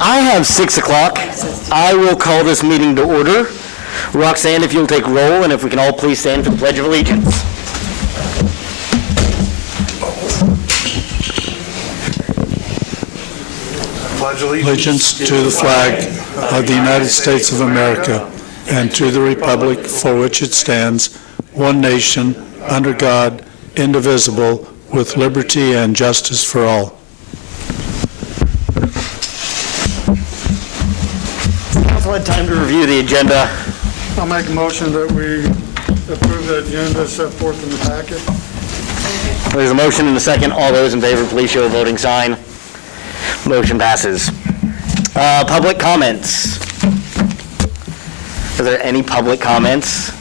I have 6 o'clock. I will call this meeting to order. Roxanne, if you'll take roll, and if we can all please stand for the Pledge of Allegiance. Pledge allegiance to the flag of the United States of America and to the republic for which it stands, one nation, under God, indivisible, with liberty and justice for all. Council had time to review the agenda. I'll make a motion that we approve the agenda set forth in the packet. There's a motion and a second. All those in favor, please show a voting sign. Motion passes. Public comments. Are there any public comments?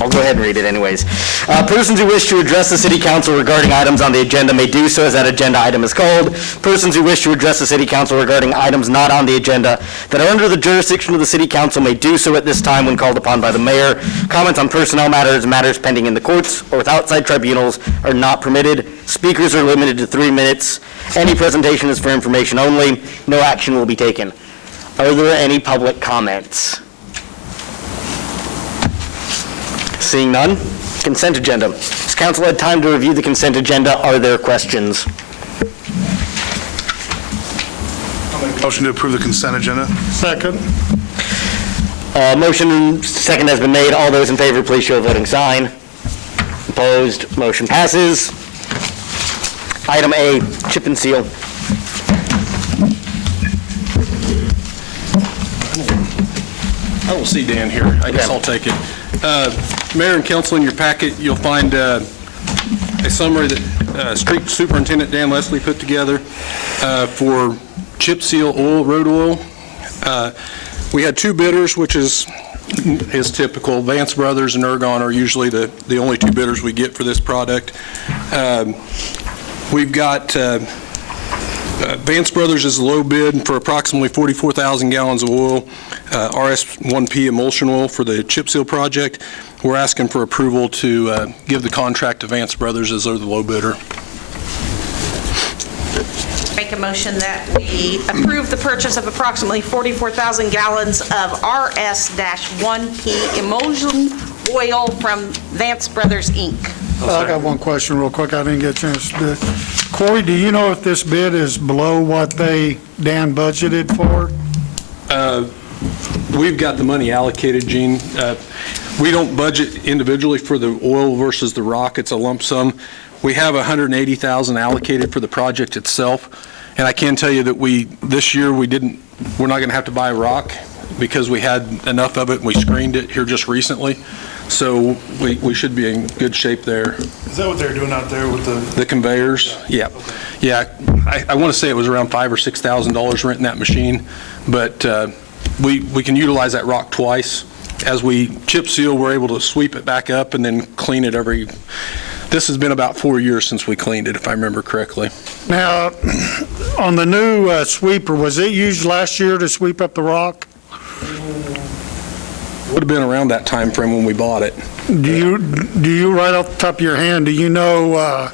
I'll go ahead and read it anyways. Persons who wish to address the City Council regarding items on the agenda may do so as that agenda item is called. Persons who wish to address the City Council regarding items not on the agenda that are under the jurisdiction of the City Council may do so at this time when called upon by the mayor. Comments on personnel matters, matters pending in the courts, or with outside tribunals are not permitted. Speakers are limited to 3 minutes. Any presentation is for information only. No action will be taken. Are there any public comments? Seeing none, consent agenda. Has council had time to review the consent agenda? Are there questions? Motion to approve the consent agenda. Second. Motion and second has been made. All those in favor, please show a voting sign. Opposed, motion passes. Item A, chip and seal. I don't see Dan here. I guess I'll take it. Mayor and council, in your packet, you'll find a summary that Street Superintendent Dan Leslie put together for chip seal oil, road oil. We had 2 bidders, which is typical. Vance Brothers and Ergon are usually the only 2 bidders we get for this product. We've got Vance Brothers is the low bid for approximately 44,000 gallons of oil, RS1P emulsion oil for the chip seal project. We're asking for approval to give the contract to Vance Brothers as they're the low bidder. Make a motion that we approve the purchase of approximately 44,000 gallons of RS-1P emulsion oil from Vance Brothers, Inc. I got one question real quick. I didn't get a chance to do it. Corey, do you know if this bid is below what Dan budgeted for? We've got the money allocated, Gene. We don't budget individually for the oil versus the rock. It's a lump sum. We have $180,000 allocated for the project itself, and I can tell you that this year we're not going to have to buy rock because we had enough of it and we screened it here just recently. So we should be in good shape there. Is that what they're doing out there with the conveyors? Yeah. Yeah. I want to say it was around $5,000 or $6,000 renting that machine, but we can utilize that rock twice. As we chip seal, we're able to sweep it back up and then clean it this has been about 4 years since we cleaned it, if I remember correctly. Now, on the new sweeper, was it used last year to sweep up the rock? Would have been around that time frame when we bought it. Do you right off the top of your hand, do you know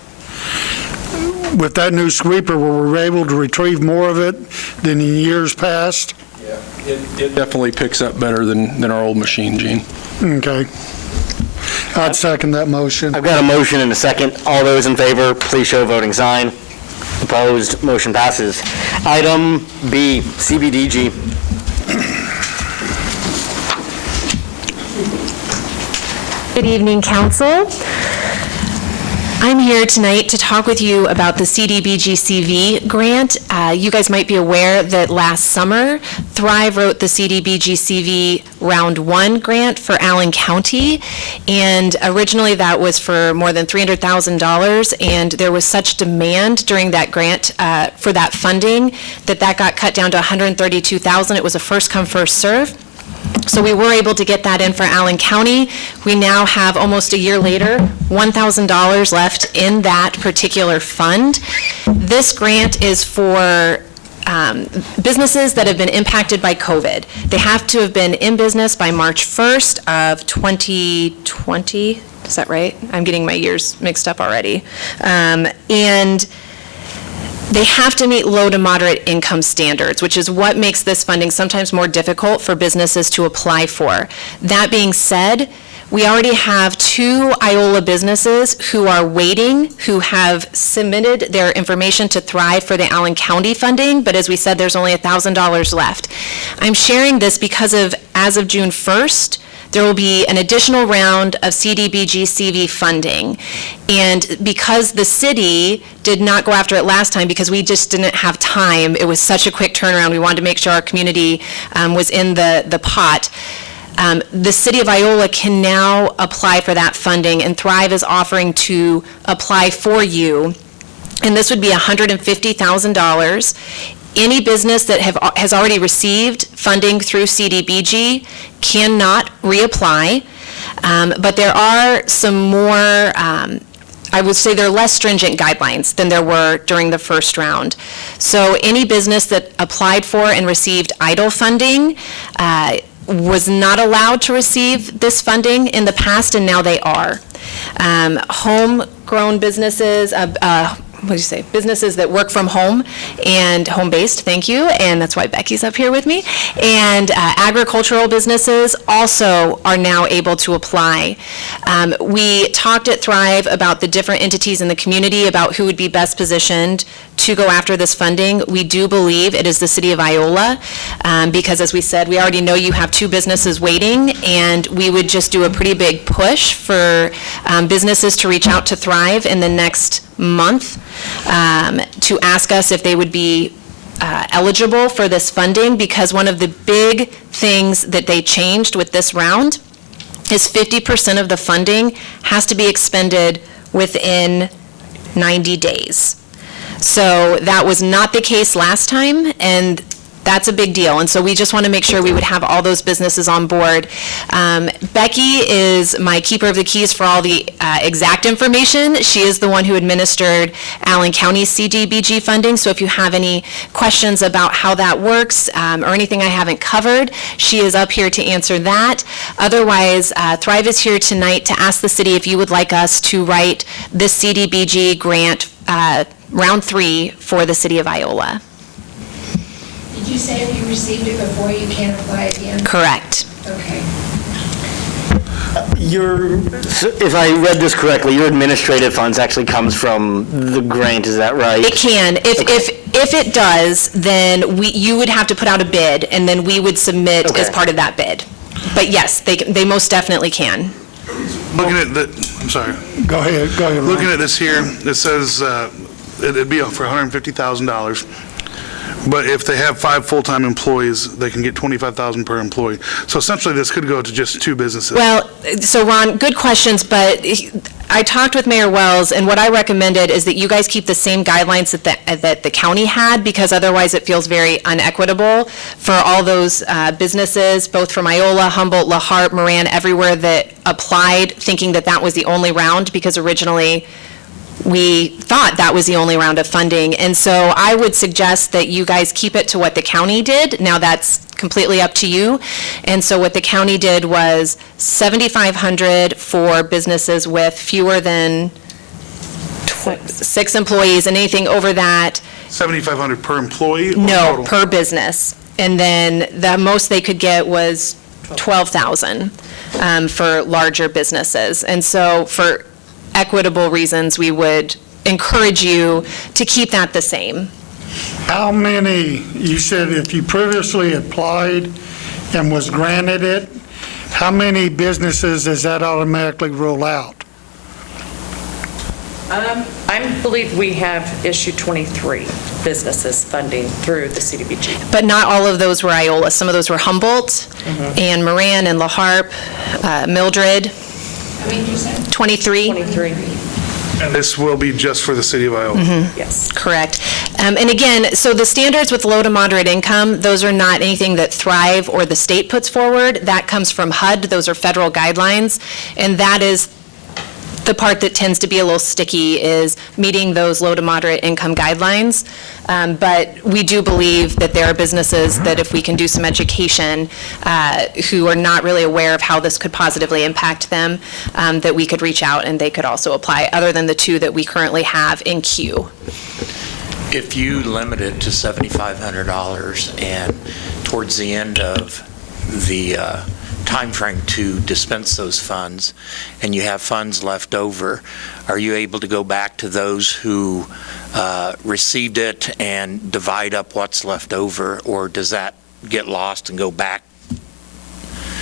with that new sweeper, were we able to retrieve more of it than in years past? Yeah, it definitely picks up better than our old machine, Gene. Okay. I'd second that motion. I've got a motion and a second. All those in favor, please show a voting sign. Opposed, motion passes. Item B, CBDG. Good evening, Council. I'm here tonight to talk with you about the CDBG-CV grant. You guys might be aware that last summer, Thrive wrote the CDBG-CV Round 1 grant for Allen County, and originally that was for more than $300,000, and there was such demand during that grant for that funding that got cut down to $132,000. It was a first come, first serve. So we were able to get that in for Allen County. We now have, almost a year later, $1,000 left in that particular fund. This grant is for businesses that have been impacted by COVID. They have to have been in business by March 1st of 2020. Is that right? I'm getting my years mixed up already. And they have to meet low to moderate income standards, which is what makes this funding sometimes more difficult for businesses to apply for. That being said, we already have 2 Iola businesses who are waiting, who have submitted their information to Thrive for the Allen County funding, but as we said, there's only $1,000 left. I'm sharing this because as of June 1st, there will be an additional round of CDBG-CV funding. And because the city did not go after it last time because we just didn't have time, it was such a quick turnaround, we wanted to make sure our community was in the pot. The city of Iola can now apply for that funding, and Thrive is offering to apply for you. And this would be $150,000. Any business that has already received funding through CDBG cannot reapply, but there are some more, I would say there are less stringent guidelines than there were during the first round. So any business that applied for and received EIDL funding was not allowed to receive this funding in the past, and now they are. Homegrown businesses, businesses that work from home and home-based, thank you, and that's why Becky's up here with me, and agricultural businesses also are now able to apply. We talked at Thrive about the different entities in the community, about who would be best positioned to go after this funding. We do believe it is the city of Iola, because as we said, we already know you have 2 businesses waiting, and we would just do a pretty big push for businesses to reach out to Thrive in the next month to ask us if they would be eligible for this funding, because one of the big things that they changed with this round is 50% of the funding has to be expended within 90 days. So that was not the case last time, and that's a big deal. And so we just want to make sure we would have all those businesses on board. Becky is my keeper of the keys for all the exact information. She is the one who administered Allen County's CDBG funding. So if you have any questions about how that works or anything I haven't covered, she is up here to answer that. Otherwise, Thrive is here tonight to ask the city if you would like us to write this CDBG grant round 3 for the city of Iola. Did you say if you received it before, you can't apply again? Correct. Okay. If I read this correctly, your administrative funds actually comes from the grant, is that right? It can. If it does, then you would have to put out a bid, and then we would submit as part of that bid. But yes, they most definitely can. Looking at the, I'm sorry. Go ahead, Ron. Looking at this here, it says it'd be for $150,000. But if they have 5 full-time employees, they can get $25,000 per employee. So essentially, this could go to just 2 businesses. Well, so Ron, good questions, but I talked with Mayor Wells, and what I recommended is that you guys keep the same guidelines that the county had, because otherwise it feels very unequitable for all those businesses, both from Iola, Humboldt, La Harpe, Moran, everywhere that applied, thinking that that was the only round, because originally we thought that was the only round of funding. And so I would suggest that you guys keep it to what the county did. Now that's completely up to you. And so what the county did was $7,500 for businesses with fewer than 6 employees, and anything over that. $7,500 per employee? Or No, total? per business. And then the most they could get was $12,000 for larger businesses. And so for equitable reasons, we would encourage you to keep that the same. How many, you said if you previously applied and was granted it, how many businesses does that automatically rule out? I believe we have issued 23 businesses funding through the CDBG. But not all of those were Iola. Some of those were Humboldt and Moran and La Harpe, Mildred. How many did you say? 23. 23, And this will be just for the city of Iola? yes. Correct. And again, so the standards with low to moderate income, those are not anything that Thrive or the state puts forward. That comes from HUD. Those are federal guidelines. And that is the part that tends to be a little sticky, is meeting those low to moderate income guidelines. But we do believe that there are businesses that if we can do some education who are not really aware of how this could positively impact them, that we could reach out and they could also apply, other than the 2 that we currently have in queue. If you limit it to $7,500 and towards the end of the timeframe to dispense those funds, and you have funds left over, are you able to go back to those who received it and divide up what's left over, or does that get lost and go back?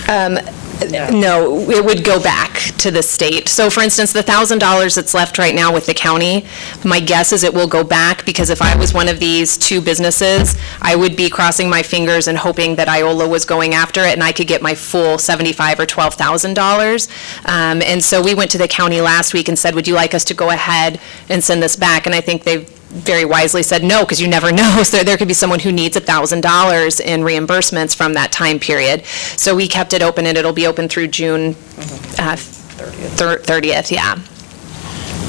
No, it would go back to the state. So for instance, the $1,000 that's left right now with the county, my guess is it will go back, because if I was one of these two businesses, I would be crossing my fingers and hoping that Iola was going after it and I could get my full $75,000 or $12,000. And so we went to the county last week and said, would you like us to go ahead and send this back? And I think they very wisely said no, because you never know. So there could be someone who needs $1,000 in reimbursements from that time period. So we kept it open, and it'll be open through June 30th, yeah.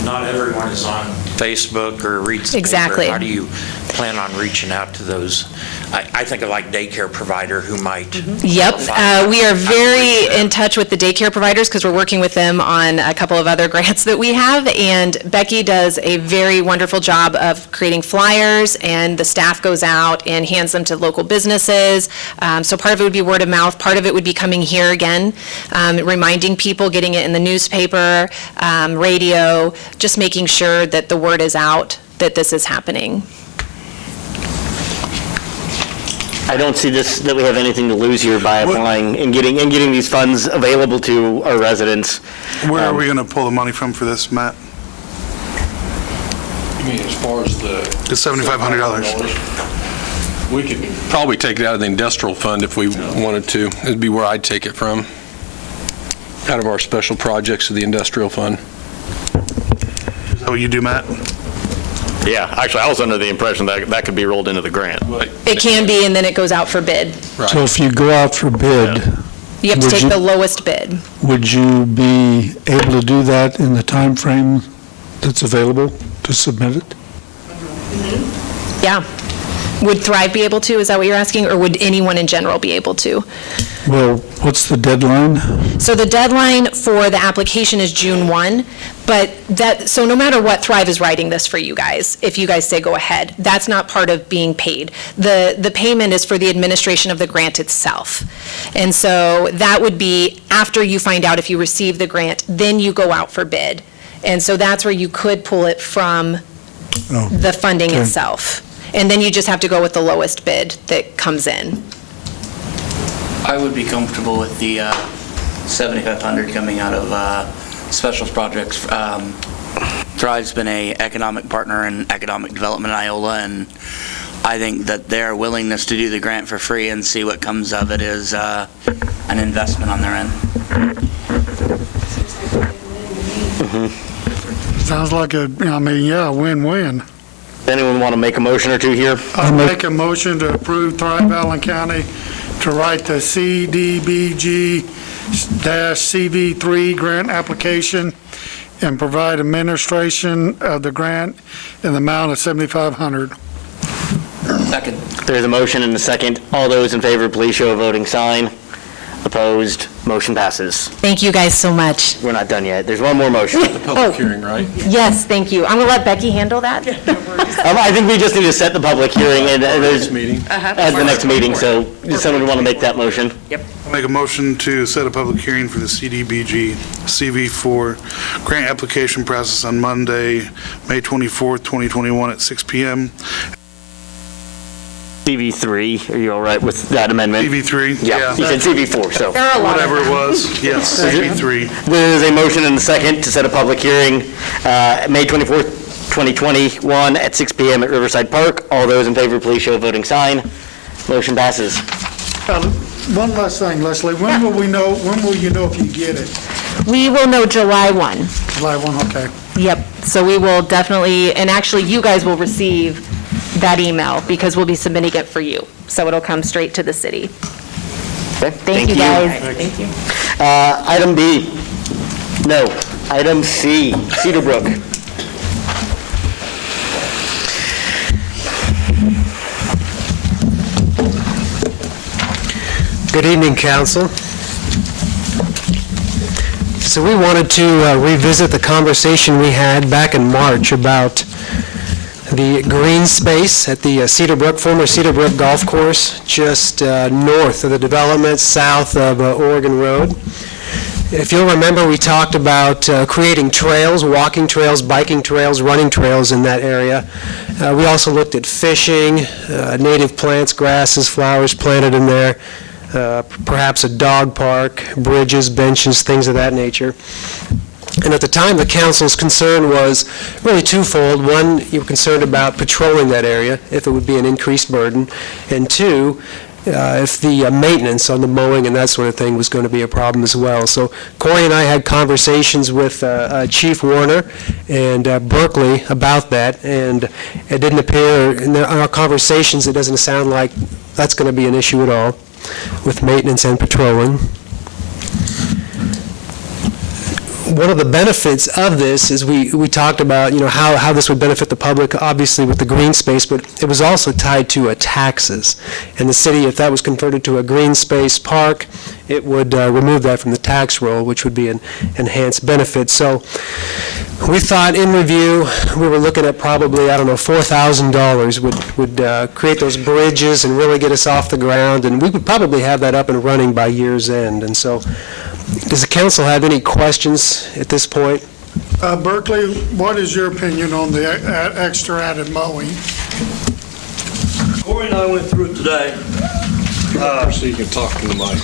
Not everyone is on Facebook or reads the Exactly. paper. How do you plan on reaching out to those? I think of like daycare provider who might. Yep, we are very in touch with the daycare providers because we're working with them on a couple of other grants that we have, and Becky does a very wonderful job of creating flyers, and the staff goes out and hands them to local businesses. So part of it would be word of mouth, part of it would be coming here again, reminding people, getting it in the newspaper, radio, just making sure that the word is out that this is happening. I don't see this, that we have anything to lose here by applying and getting these funds available to our residents. Where are we going to pull the money from for this, Matt? You mean as far as the $7,500. We could probably take it out of the industrial fund if we wanted to. It'd be where I'd take it from, out of our special projects of the industrial fund. Is that what you do, Matt? Yeah, actually, I was under the impression that that could be rolled into the grant. It can be, and then it goes out for bid. So if you go out for bid, You have to Would take you- the lowest bid. would you be able to do that in the time frame that's available to submit it? Yeah. Would Thrive be able to? Is that what you're asking? Or would anyone in general be able to? Well, what's the deadline? So the deadline for the application is June 1, but so no matter what, Thrive is writing this for you guys. If you guys say go ahead, that's not part of being paid. The payment is for the administration of the grant itself. And so that would be after you find out if you receive the grant, then you go out for bid. And so that's where you could pull it from Oh, the funding okay. itself. And then you just have to go with the lowest bid that comes in. I would be comfortable with the 7,500 coming out of special projects. Thrive's been a economic partner in economic development in Iola, and I think that their willingness to do the grant for free and see what comes of it is an investment on their end. Sounds like a win-win. Anyone want to make a motion or two here? I'll make a motion to approve Thrive Allen County to write the CDBG-CV3 grant application and provide administration of the grant in the amount of $7,500. Second. There's a motion and a second. All those in favor, please show a voting sign. Opposed, motion passes. Thank you guys so much. We're not done yet. There's one more motion. Public hearing, right? Yes, thank you. I'm going to let Becky handle that. I think we just need to set the public hearing and there's, Meeting. at the next meeting, so does someone want to make that motion? I'll make a motion to set a public hearing for the CDBG CV4 grant application process on Monday, May 24th, 2021 at 6 p.m. CV3, are you all right with that amendment? CV3? Yeah, you said CV4, so. There are a lot of Whatever it them. was, yes, CV3. There's a motion and a second to set a public hearing, May 24th, 2021 at 6 p.m. at Riverside Park. All those in favor, please show a voting sign. Motion passes. One last thing, Leslie, when will you know if you get it? We will know July 1. July 1, okay. Yep, so we will definitely, and actually you guys will receive that email because we'll be submitting it for you. So it'll come straight to the city. Okay, Thank you guys. Thank you. Item B, no. Item C, Cedar Brook. Good evening, council. So we wanted to revisit the conversation we had back in March about the green space at the former Cedar Brook Golf Course, just north of the development, south of Oregon Road. If you'll remember, we talked about creating trails, walking trails, biking trails, running trails in that area. We also looked at fishing, native plants, grasses, flowers planted in there, perhaps a dog park, bridges, benches, things of that nature. And at the time, the council's concern was really twofold. One, you were concerned about patrolling that area, if it would be an increased burden. And two, if the maintenance on the mowing and that sort of thing was going to be a problem as well. So Corey and I had conversations with Chief Warner and Berkeley about that, and it didn't appear, in our conversations, it doesn't sound like that's going to be an issue at all with maintenance and patrolling. One of the benefits of this is we talked about, how this would benefit the public, obviously with the green space, but it was also tied to taxes. And the city, if that was converted to a green space park, it would remove that from the tax roll, which would be an enhanced benefit. So we thought in review, we were looking at probably, $4,000 would create those bridges and really get us off the ground, and we would probably have that up and running by year's end. And so, does the council have any questions at this point? Berkeley, what is your opinion on the extra added mowing? Corey and I went through it today. So you can talk to the mic.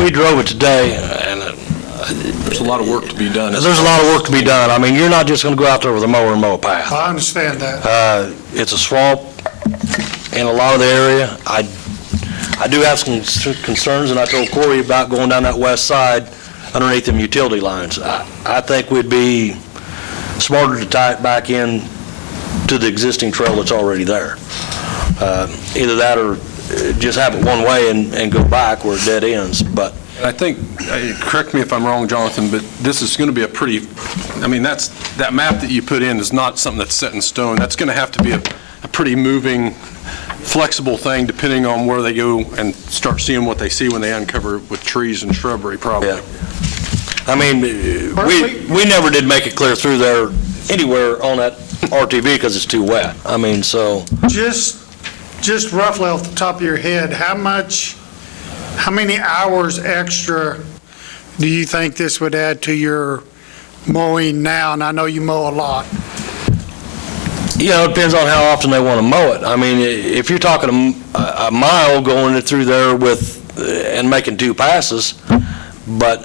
We drove it today, and there's a lot of work to be done. There's a lot of work to be done. I mean, you're not just going to go out there with a mower and mow a path. I understand that. It's a swamp in a lot of the area. I do have some concerns, and I told Corey about going down that west side underneath them utility lines. I think we'd be smarter to tie it back in to the existing trail that's already there. Either that or just have it one way and go back where it dead ends. But I think, correct me if I'm wrong, Jonathan, but this is going to be a pretty, that map that you put in is not something that's set in stone. That's going to have to be a pretty moving, flexible thing depending on where they go and start seeing what they see when they uncover it with trees and shrubbery, probably. Yeah. I mean, we never did make it clear through there anywhere on that RTV because it's too wet. I mean, so. Just roughly off the top of your head, how many hours extra do you think this would add to your mowing now? And I know you mow a lot. It depends on how often they want to mow it. I mean, if you're talking a mile going through there and making 2 passes, but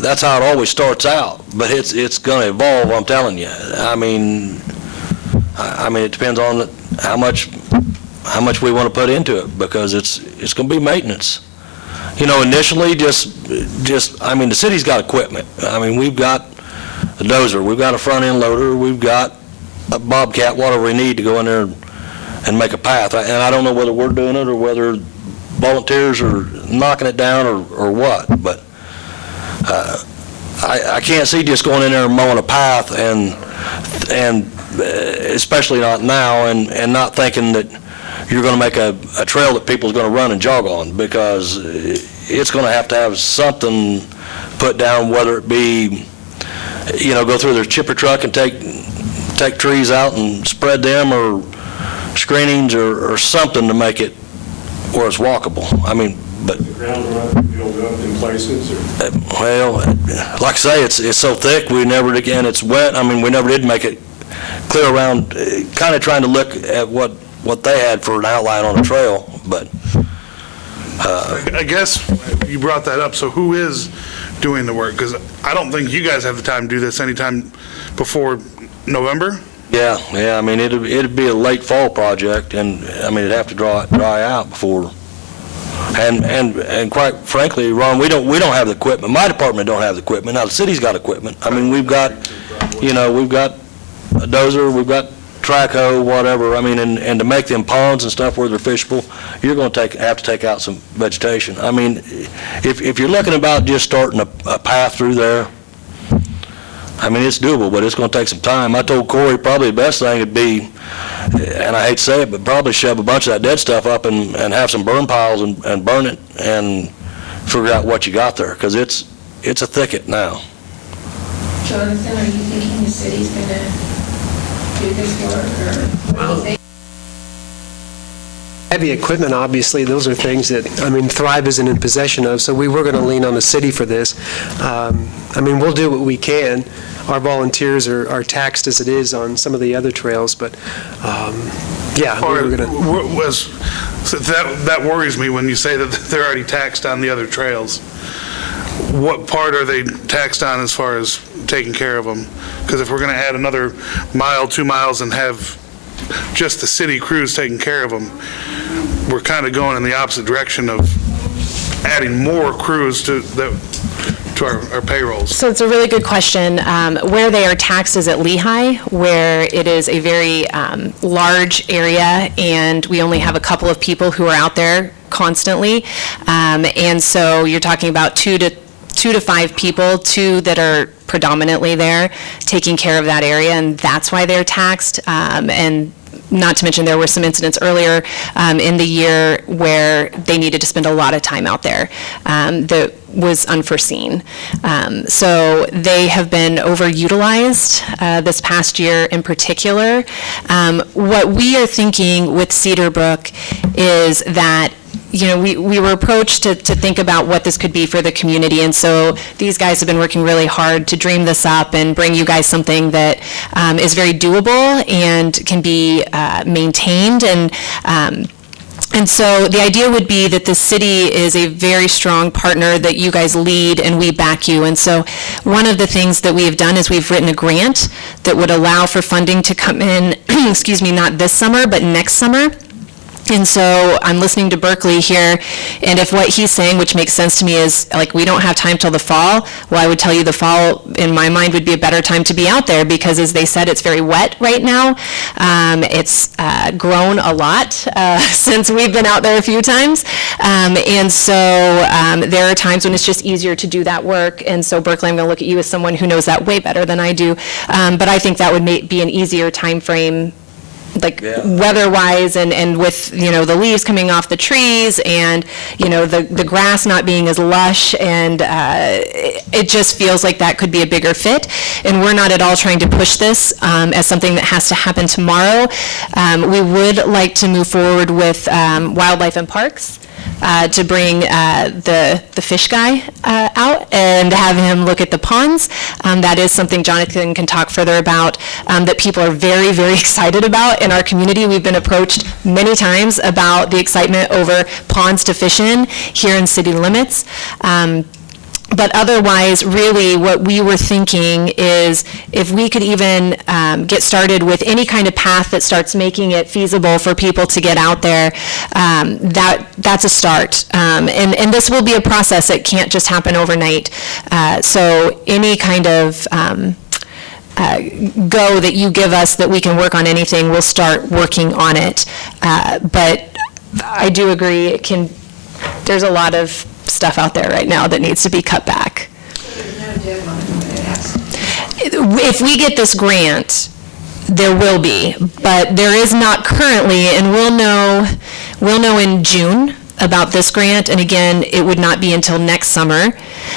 that's how it always starts out. But it's going to evolve, I'm telling you. I mean, it depends on how much we want to put into it, because it's going to be maintenance. Initially, the city's got equipment. I mean, we've got a dozer, we've got a front end loader, we've got a bobcat, whatever we need to go in there and make a path. And I don't know whether we're doing it or whether volunteers are knocking it down or what, but I can't see just going in there and mowing a path and especially not now and not thinking that you're going to make a trail that people's going to run and jog on, because it's going to have something put down, whether it be, go through their chipper truck and take trees out and spread them, or screenings or something to make it where it's walkable. I mean, but the ground build up in places, or? Well, like I say, it's so thick and it's wet. I mean, we never did make it clear around, kind of trying to look at what they had for an outline on a trail, but I guess you brought that up, so who is doing the work? Because I don't think you guys have the time to do this anytime before November? Yeah, I mean, it'd be a late fall project, and I mean, it'd have to dry out before. And quite frankly, Ron, we don't have the equipment. My department don't have the equipment. Now the city's got equipment. I mean, we've got a dozer, we've got track hoe, whatever. I mean, and to make them ponds and stuff where they're fishable, you're going to have to take out some vegetation. I mean, if you're looking about just starting a path through there, I mean, it's doable, but it's going to take some time. I told Corey probably the best thing would be, and I hate to say it, but probably shove a bunch of that dead stuff up and have some burn piles and burn it and figure out what you got there, because it's a thicket now. Jonathan, are you thinking the city's going to do this work, or what do they? Heavy equipment, obviously, those are things that, Thrive isn't in possession of, so we were going to lean on the city for this. We'll do what we can. Our volunteers are taxed as it is on some of the other trails, but, yeah, we were going to... So that worries me when you say that they're already taxed on the other trails. What part are they taxed on as far as taking care of them? Because if we're going to add another mile, 2 miles, and have just the city crews taking care of them, we're kind of going in the opposite direction of adding more crews to our payrolls. So it's a really good question. Where they are taxed is at Lehigh, where it is a very large area, and we only have a couple of people who are out there constantly. And so you're talking about two to five people, two that are predominantly there taking care of that area, and that's why they're taxed. And not to mention, there were some incidents earlier in the year where they needed to spend a lot of time out there that was unforeseen. So they have been overutilized this past year in particular. What we are thinking with Cedar Brook is that we were approached to think about what this could be for the community, and so these guys have been working really hard to dream this up and bring you guys something that is very doable and can be maintained. And so the idea would be that the city is a very strong partner that you guys lead and we back you. And so one of the things that we have done is we've written a grant that would allow for funding to come in, not this summer, but next summer. And so I'm listening to Berkeley here, and if what he's saying, which makes sense to me, is like we don't have time till the fall, well, I would tell you the fall, in my mind, would be a better time to be out there because, as they said, it's very wet right now. It's grown a lot since we've been out there a few times. And so there are times when it's just easier to do that work. And so, Berkeley, I'm going to look at you as someone who knows that way better than I do. But I think that would be an easier time frame, weather-wise, and with, the leaves coming off the trees and, the grass not being as lush, and it just feels like that could be a bigger fit. And we're not at all trying to push this as something that has to happen tomorrow. We would like to move forward with Wildlife and Parks to bring the fish guy out and have him look at the ponds. That is something Jonathan can talk further about, that people are very, very excited about in our community. We've been approached many times about the excitement over ponds to fish in here in city limits. But otherwise, really, what we were thinking is if we could even get started with any kind of path that starts making it feasible for people to get out there, that's a start. And this will be a process. It can't just happen overnight. So any kind of go that you give us that we can work on anything, we'll start working on it. But I do agree, there's a lot of stuff out there right now that needs to be cut back. If we get this grant, there will be, but there is not currently, and we'll know in June about this grant, and again, it would not be until next summer.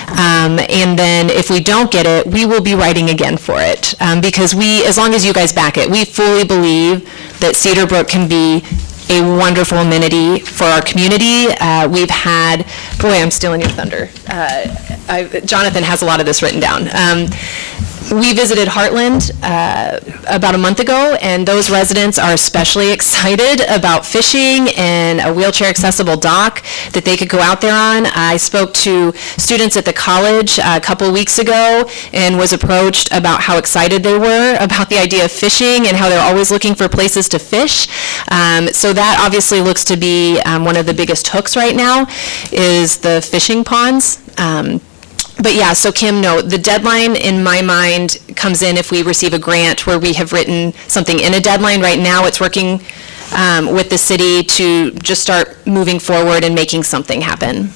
And then if we don't get it, we will be writing again for it, because as long as you guys back it, we fully believe that Cedar Brook can be a wonderful amenity for our community. We've had, boy, I'm stealing your thunder. Jonathan has a lot of this written down. We visited Heartland about a month ago, and those residents are especially excited about fishing and a wheelchair-accessible dock that they could go out there on. I spoke to students at the college a couple of weeks ago and was approached about how excited they were about the idea of fishing and how they're always looking for places to fish. So that obviously looks to be one of the biggest hooks right now is the fishing ponds. But yeah, so Kim, no, the deadline in my mind comes in if we receive a grant where we have written something in a deadline. Right now, it's working with the city to just start moving forward and making something happen.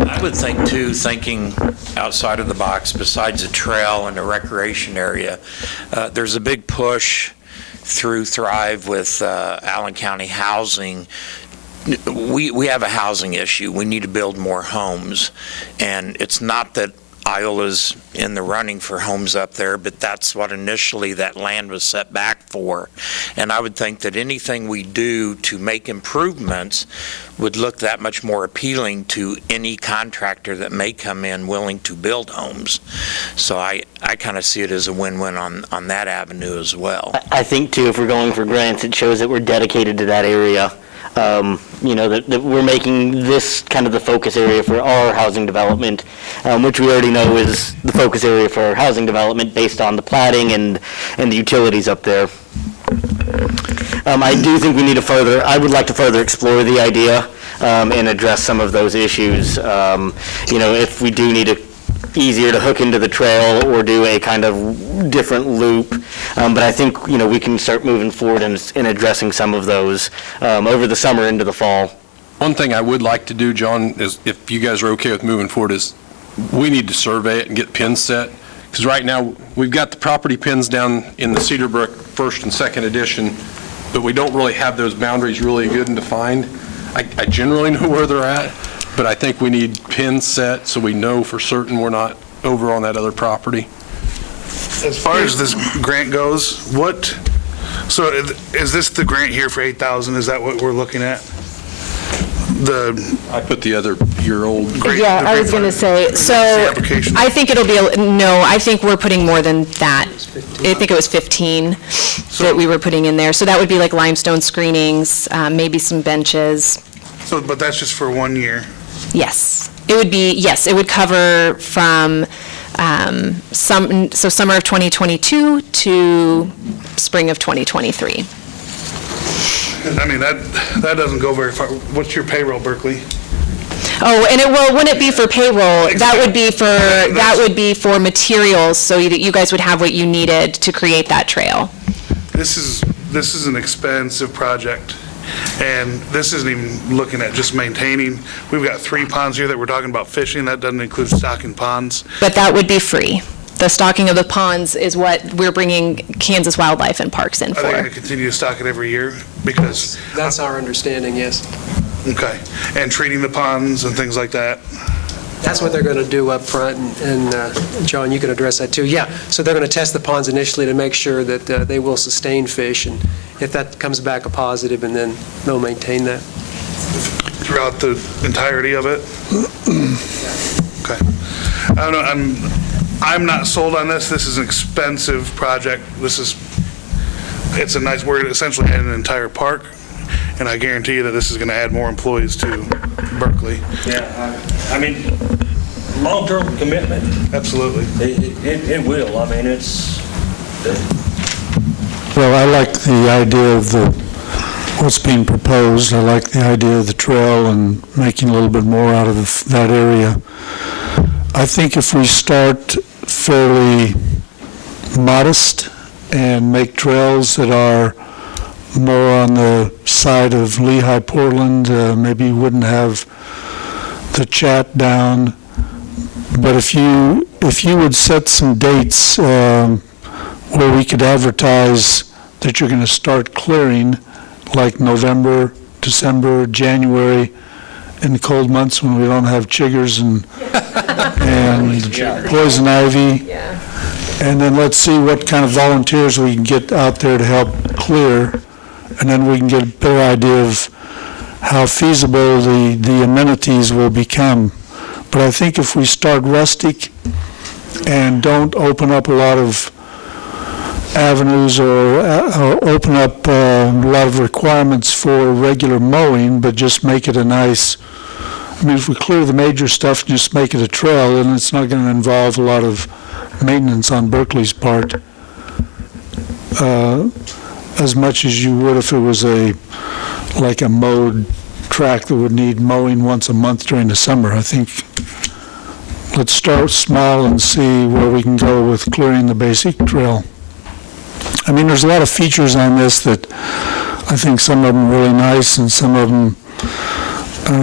I would think, too, thinking outside of the box, besides a trail and a recreation area, there's a big push through Thrive with Allen County Housing. We have a housing issue. We need to build more homes. And it's not that Iola's in the running for homes up there, but that's what initially that land was set back for. And I would think that anything we do to make improvements would look that much more appealing to any contractor that may come in willing to build homes. So I kind of see it as a win-win on that avenue as well. I think too, if we're going for grants, it shows that we're dedicated to that area. That we're making this kind of the focus area for our housing development, which we already know is the focus area for our housing development based on the plating and the utilities up there. I do think we need I would like to further explore the idea and address some of those issues. If we do need easier to hook into the trail or do a kind of different loop. But I think, we can start moving forward in addressing some of those over the summer into the fall. One thing I would like to do, John, is if you guys are okay with moving forward, is we need to survey it and get pins set. Because right now, we've got the property pins down in the Cedar Brook first and second edition, but we don't really have those boundaries really good and defined. I generally know where they're at, but I think we need pins set so we know for certain we're not over on that other property. As far as this grant goes, so is this the grant here for 8,000? Is that what we're looking at? I put the other year-old. Yeah, I was going to say, so I think it'll be, I think we're putting more than that. I think it was 15 that we were putting in there. So that would be like limestone screenings, maybe some benches. But that's just for 1 year? Yes. It would cover from summer of 2022 to spring of 2023. I mean, that doesn't go very far. What's your payroll, Berkeley? Oh, and wouldn't it be for payroll? Exactly. That would be for materials, so that you guys would have what you needed to create that trail. This is an expensive project, and this isn't even looking at just maintaining. We've got 3 ponds here that we're talking about fishing. That doesn't include stocking ponds. But that would be free. The stocking of the ponds is what we're bringing Kansas Wildlife and Parks in for. Are they going to continue to stock it every year? Because that's our understanding, yes. Okay, and treating the ponds and things like that? That's what they're going to do up front, and John, you can address that too. Yeah, so they're going to test the ponds initially to make sure that they will sustain fish, and if that comes back a positive, and then they'll maintain that. Throughout the entirety of it? Okay. I don't know, I'm not sold on this. This is an expensive project. It's a nice, we're essentially adding an entire park, and I guarantee you that this is going to add more employees to Berkeley. Yeah, I mean, long-term commitment. Absolutely. It will. I mean, it's... Well, I like the idea of what's being proposed. I like the idea of the trail and making a little bit more out of that area. I think if we start fairly modest and make trails that are more on the side of Lehigh, Portland, maybe wouldn't have the chat down. But if you would set some dates where we could advertise that you're going to start clearing, like November, December, January, in the cold months when we don't have chiggers and poison ivy. Yeah. And then let's see what kind of volunteers we can get out there to help clear, and then we can get a better idea of how feasible the amenities will become. But I think if we start rustic and don't open up a lot of avenues or open up a lot of requirements for regular mowing, but just make it a nice, I mean, if we clear the major stuff, just make it a trail, then it's not going to involve a lot of maintenance on Berkeley's part, as much as you would if it was like a mowed track that would need mowing once a month during the summer. I think let's start small and see where we can go with clearing the basic trail. I mean, there's a lot of features on this that I think some of them are really nice, and some of them,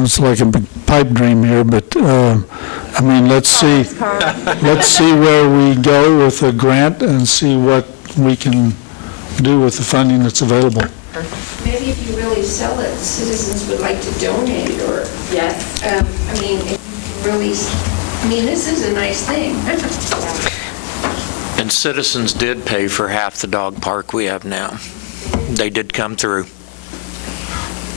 it's like a big pipe dream here, but I mean, let's see where we go with a grant and see what we can do with the funding that's available. Maybe if you really sell it, citizens would like to donate, or, yes. I mean, if you really I mean, this is a nice thing. And citizens did pay for half the dog park we have now. They did come through.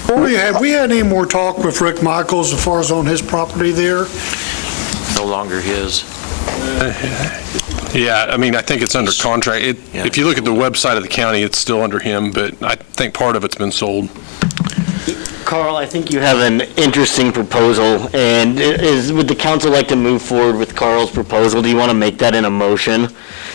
Corey, have we had any more talk with Rick Michaels as far as on his property there? No longer his. Yeah, I mean, I think it's under contract. If you look at the website of the county, it's still under him, but I think part of it's been sold. Carl, I think you have an interesting proposal, and would the council like to move forward with Carl's proposal? Do you want to make that in a motion?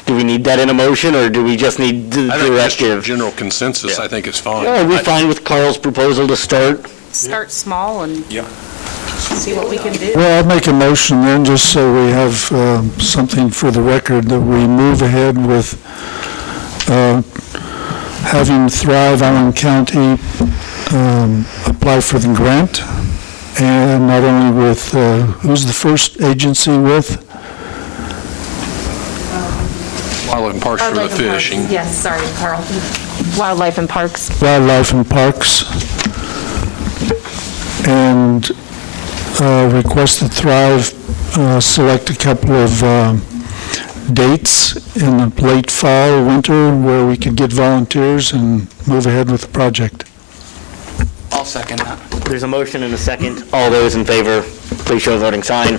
Do we need that in a motion, or do we just need the I think just directive? general consensus, I think is fine. Are we fine with Carl's proposal to start? Start small and see what we can do. Well, I'll make a motion then, just so we have something for the record, that we move ahead with having Thrive Allen County apply for the grant, and not only with, who's the first agency with? Wildlife and Parks for the fishing. Yes, sorry, Carl. Wildlife and Parks. Wildlife and Parks, and request that Thrive select a couple of dates in the late fall or winter where we could get volunteers and move ahead with the project. I'll second that. There's a motion and a second. All those in favor, please show a voting sign.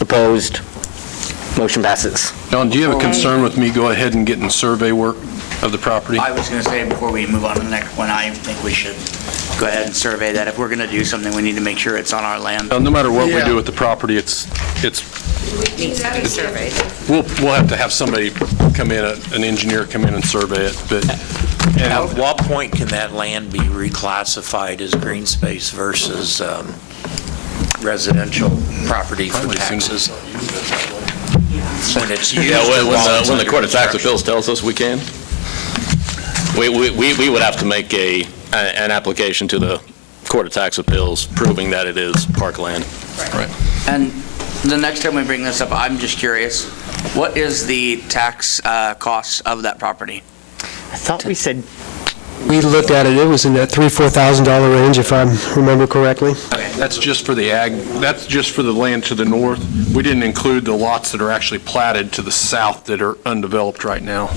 Opposed? Motion passes. John, do you have a concern with me go ahead and getting survey work of the property? I was going to say, before we move on to the next one, I think we should go ahead and survey that. If we're going to do something, we need to make sure it's on our land. No matter what we do with the property, it's Needs to be surveyed. we'll have to have somebody come in, an engineer come in and survey it, but. At what point can that land be reclassified as green space versus residential property for taxes? When it's used. Yeah, when the Court of Tax Appeals tells us we can, we would have to make an application to the Court of Tax Appeals proving that it is parkland. Right. And the next time we bring this up, I'm just curious, what is the tax cost of that property? I thought we said, We looked at it, it was in that $3,000-$4,000 range, if I remember correctly. That's just for the that's just for the land to the north. We didn't include the lots that are actually platted to the south that are undeveloped right now.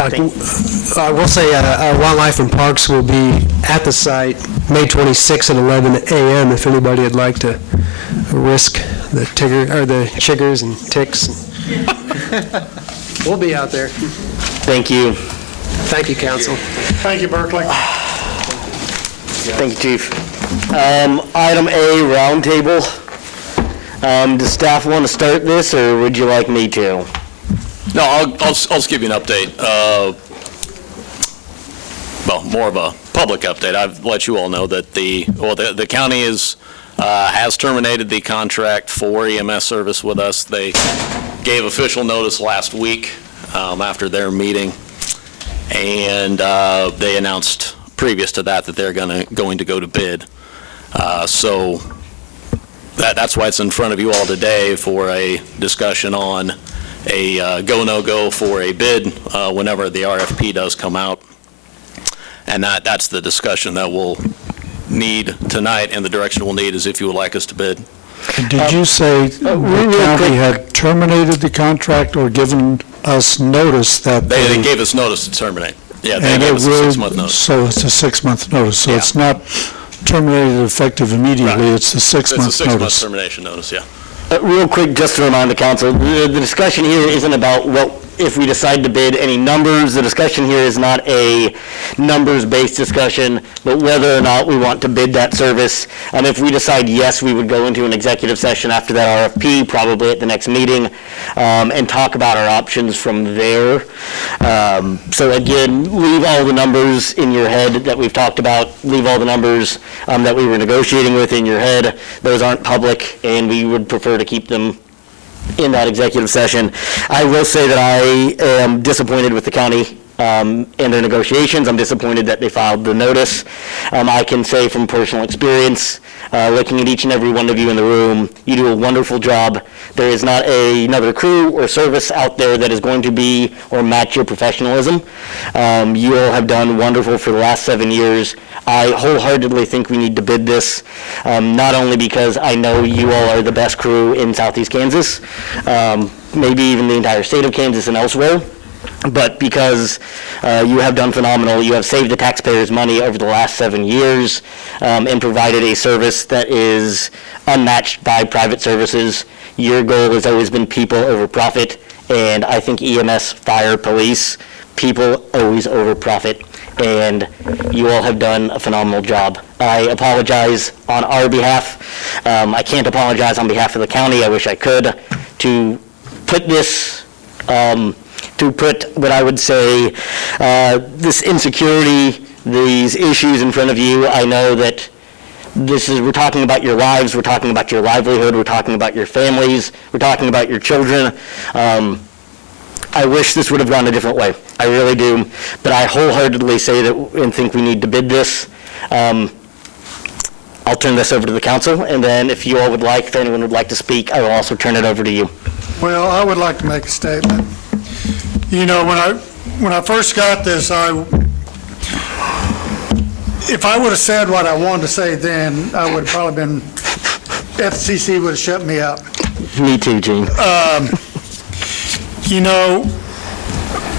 I will say Wildlife and Parks will be at the site May 26th at 11 a.m. if anybody would like to risk the chiggers and ticks. We'll be out there. thank you. Thank you, council. Thank you, Berkeley. Thank you, Chief. Item A, roundtable. Does staff want to start this, or would you like me to? No, I'll just give you an update. Well, more of a public update. I've let you all know that the county has terminated the contract for EMS service with us. They gave official notice last week after their meeting, and they announced previous to that they're going to go to bid. So that's why it's in front of you all today for a discussion on a go, no-go for a bid whenever the RFP does come out. And that's the discussion that we'll need tonight, and the direction we'll need is if you would like us to bid. Did you say the county had terminated the contract or given us notice that They gave us notice to terminate. Yeah, they gave us a 6-month notice. So it's a 6-month notice, so it's not terminated effective immediately, it's a 6-month notice. It's a 6-month termination notice, yeah. Real quick, just to remind the council, the discussion here isn't about what if we decide to bid any numbers. The discussion here is not a numbers-based discussion, but whether or not we want to bid that service. And if we decide yes, we would go into an executive session after that RFP, probably at the next meeting, and talk about our options from there. So again, leave all the numbers in your head that we've talked about. Leave all the numbers that we were negotiating with in your head. Those aren't public, and we would prefer to keep them in that executive session. I will say that I am disappointed with the county and their negotiations. I'm disappointed that they filed the notice. I can say from personal experience, looking at each and every one of you in the room, you do a wonderful job. There is not another crew or service out there that is going to be or match your professional. You all have done wonderful for the last 7 years. I wholeheartedly think we need to bid this, not only because I know you all are the best crew in southeast Kansas, maybe even the entire state of Kansas and elsewhere, but because you have done phenomenal. You have saved the taxpayers' money over the last 7 years and provided a service that is unmatched by private services. Your goal has always been people over profit, and I think EMS, fire, police, people always over profit, and you all have done a phenomenal job. I apologize on our behalf. I can't apologize on behalf of the county. I wish I could. To put this, to put what I would say, this insecurity, these issues in front of you, I know that we're talking about your lives, we're talking about your livelihood, we're talking about your families, we're talking about your children. I wish this would have gone a different way. I really do. But I wholeheartedly say that and think we need to bid this. I'll turn this over to the council, and then if you all would like, if anyone would like to speak, I will also turn it over to you. Well, I would like to make a statement. You know, when I first got this, if I would have said what I wanted to say then, I would have probably been, FCC would have shut me up. Me too, Gene. You know,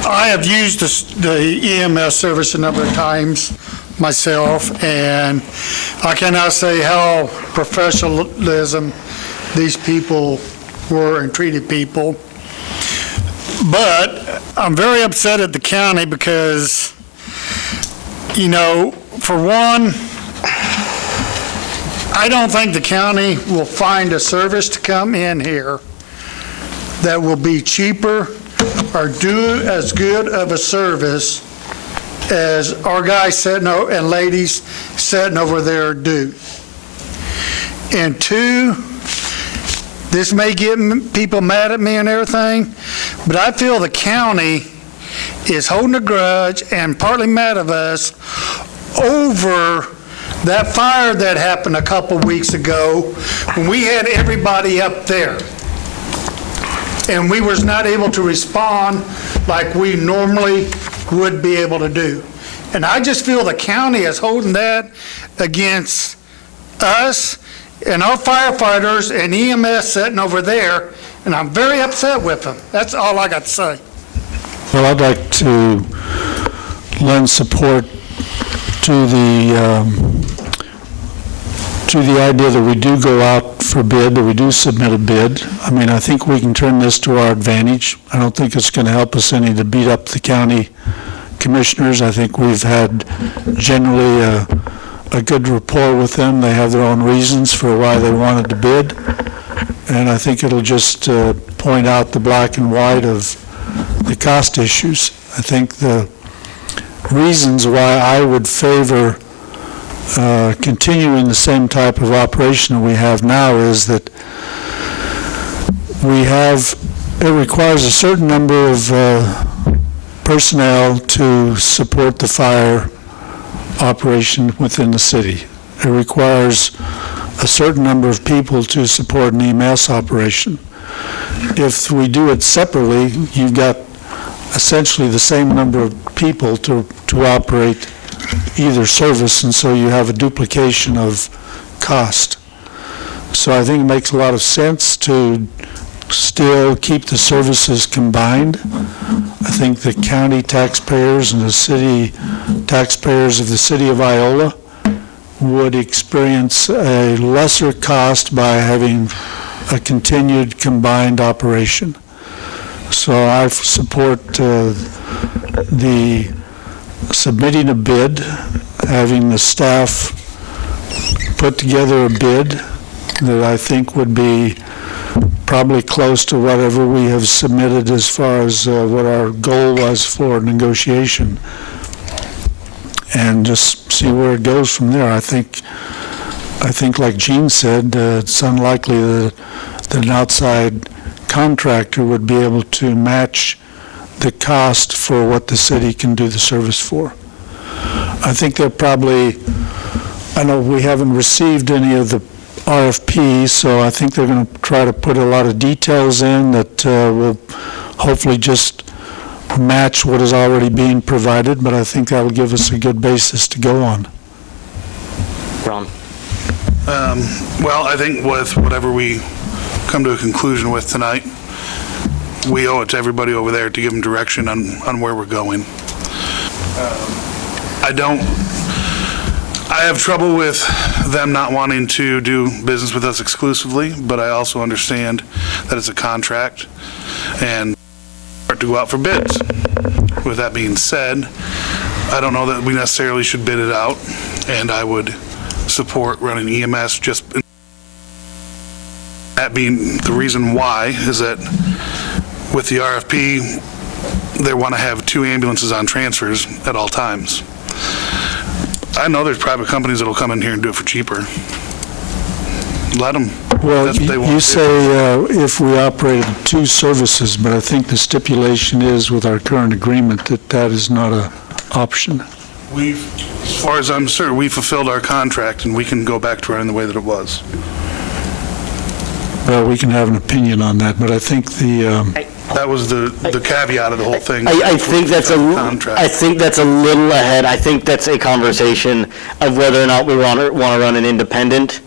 I have used the EMS service a number of times myself, and I cannot say how professionalism these people were and treated people. But I'm very upset at the county because, you know, for one, I don't think the county will find a service to come in here that will be cheaper or do as good of a service as our guys sitting and ladies sitting over there do. And two, this may get people mad at me and everything, but I feel the county is holding a grudge and partly mad at us over that fire that happened a couple weeks ago when we had everybody up there. And we was not able to respond like we normally would be able to do. And I just feel the county is holding that against us and our firefighters and EMS sitting over there, and I'm very upset with them. That's all I got to say. Well, I'd like to lend support to the idea that we do go out for bid, that we do submit a bid. I mean, I think we can turn this to our advantage. I don't think it's going to help us any to beat up the county commissioners. I think we've had generally a good rapport with them. They have their own reasons for why they wanted to bid. And I think it'll just point out the black and white of the cost issues. I think the reasons why I would favor continuing the same type of operation that we have now is that it requires a certain number of personnel to support the fire operation within the city. It requires a certain number of people to support an EMS operation. If we do it separately, you've got essentially the same number of people to operate either service, and so you have a duplication of cost. So I think it makes a lot of sense to still keep the services combined. I think the county taxpayers and the city taxpayers of the city of Iola would experience a lesser cost by having a continued combined operation. So I support the submitting a bid, having the staff put together a bid that I think would be probably close to whatever we have submitted as far as what our goal was for negotiation, and just see where it goes from there. I think like Gene said, it's unlikely that an outside contractor would be able to match the cost for what the city can do the service for. I think they're probably, I know we haven't received any of the RFPs, so I think they're going to try to put a lot of details in that will hopefully just match what is already being provided, but I think that will give us a good basis to go on. Ron? Well, I think with whatever we come to a conclusion with tonight, we owe it to everybody over there to give them direction on where we're going. I have trouble with them not wanting to do business with us exclusively, but I also understand that it's a contract and start to go out for bids. With that being said, I don't know that we necessarily should bid it out, and I would support running EMS just, that being the reason why is that with the RFP, they want to have 2 ambulances on transfers at all times. I know there's private companies that'll come in here and do it for cheaper. Let them. Well, That's what they want you to do. say if we operated 2 services, but I think the stipulation is with our current agreement that that is not an option. As far as I'm certain, we fulfilled our contract and we can go back to running the way that it was. Well, we can have an opinion on that, but I think That was the caveat of the whole thing. I think that's Contract. I think that's a little ahead. I think that's a conversation of whether or not we want to run an independent.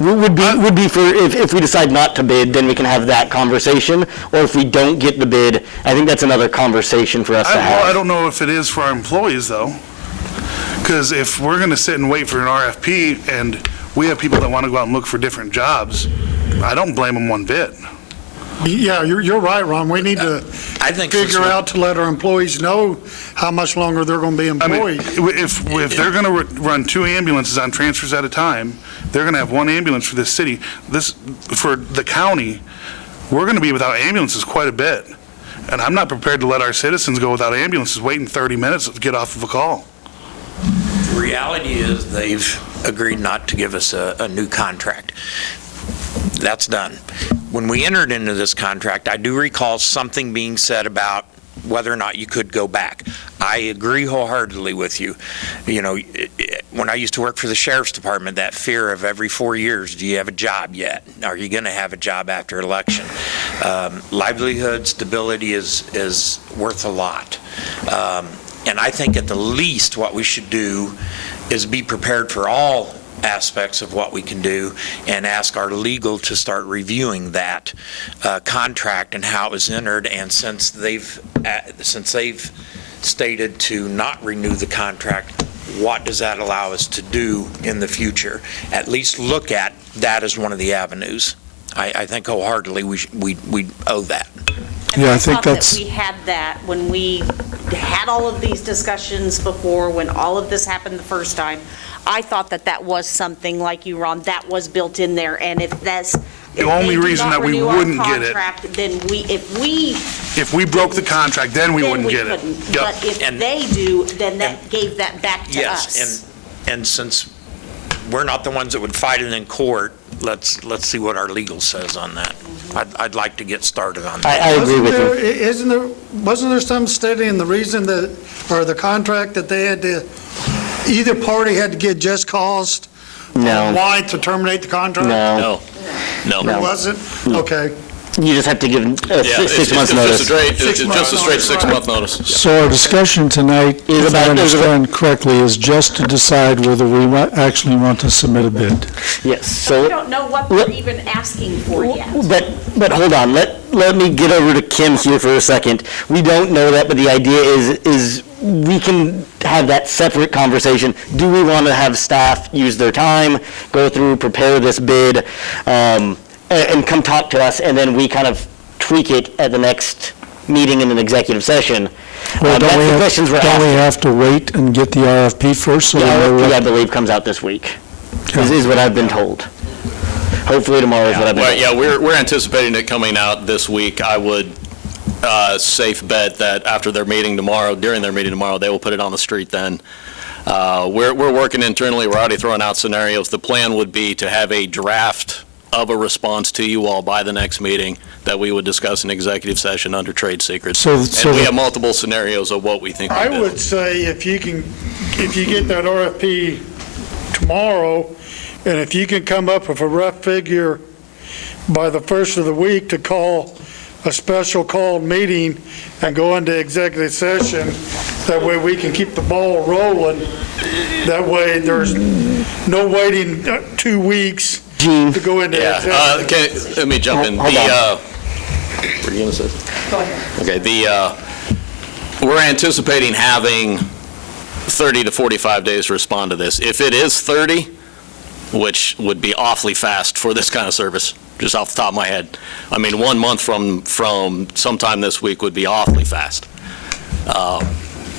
Would be for, if we decide not to bid, then we can have that conversation, or if we don't get the bid, I think that's another conversation for us to have. Well, I don't know if it is for our employees, though, because if we're going to sit and wait for an RFP, and we have people that want to go out and look for different jobs, I don't blame them one bit. Yeah, you're right, Ron. We need to figure out to let our employees know how much longer they're going to be employed. If they're going to run 2 ambulances on transfers at a time, they're going to have 1 ambulance for this city. For the county, we're going to be without ambulances quite a bit. And I'm not prepared to let our citizens go without ambulances waiting 30 minutes to get off of a call. The reality is they've agreed not to give us a new contract. That's done. When we entered into this contract, I do recall something being said about whether or not you could go back. I agree wholeheartedly with you. You know, when I used to work for the sheriff's department, that fear of every 4 years, do you have a job yet? Are you going to have a job after election? Livelihood, stability is worth a lot. And I think at the least what we should do is be prepared for all aspects of what we can do and ask our legal to start reviewing that contract and how it was entered. And since they've stated to not renew the contract, what does that allow us to do in the future? At least look at that as one of the avenues. I think wholeheartedly we owe that. Yeah, I think that's. We had that when we had all of these discussions before, when all of this happened the first time. I thought that was something like you, Ron, that was built in there, and if that's. The only reason that we wouldn't get it. Then if we broke the contract, then we wouldn't get it. Yep. But if they do, then that gave that back to us. Yes, and since we're not the ones that would fight it in court, let's see what our legal says on that. I'd like to get started on that. I agree with you. Wasn't there some stating in the reason that, or the contract that they had to, either party had to get just cause? No. Why to terminate the contract? No. It wasn't? Okay. You just have to give them 6 months notice. It's just a straight 6-month notice. So our discussion tonight, if I understand correctly, is just to decide whether we actually want to submit a bid. Yes. So we don't know what they're even asking for yet. But hold on, let me get over to Kim here for a second. We don't know that, but the idea is we can have that separate conversation. Do we want to have staff use their time, go through, prepare this bid, and come talk to us, and then we kind of tweak it at the next meeting in an executive session? Well, That's the questions we're don't we asking. have to wait and get the RFP first? So The we know RFP, I what- believe, comes out this week, is what I've been told. Hopefully tomorrow is what I've been told. Yeah, we're anticipating it coming out this week. I would safe bet that after their meeting tomorrow, during their meeting tomorrow, they will put it on the street then. We're working internally. We're already throwing out scenarios. The plan would be to have a draft of a response to you all by the next meeting that we would discuss in executive session under trade secrets. And we have multiple scenarios of what we think we I do. would say if you get that RFP tomorrow, and if you can come up with a rough figure by the first of the week to call a special called meeting and go into executive session That way we can keep the ball rolling. That way there's no waiting 2 weeks to go into executive. Okay, let me jump in. Hold on. What are you going to say? Go ahead. Okay, we're anticipating having 30 to 45 days to respond to this. If it is 30, which would be awfully fast for this kind of service, just off the top of my head. I mean, 1 month from sometime this week would be awfully fast.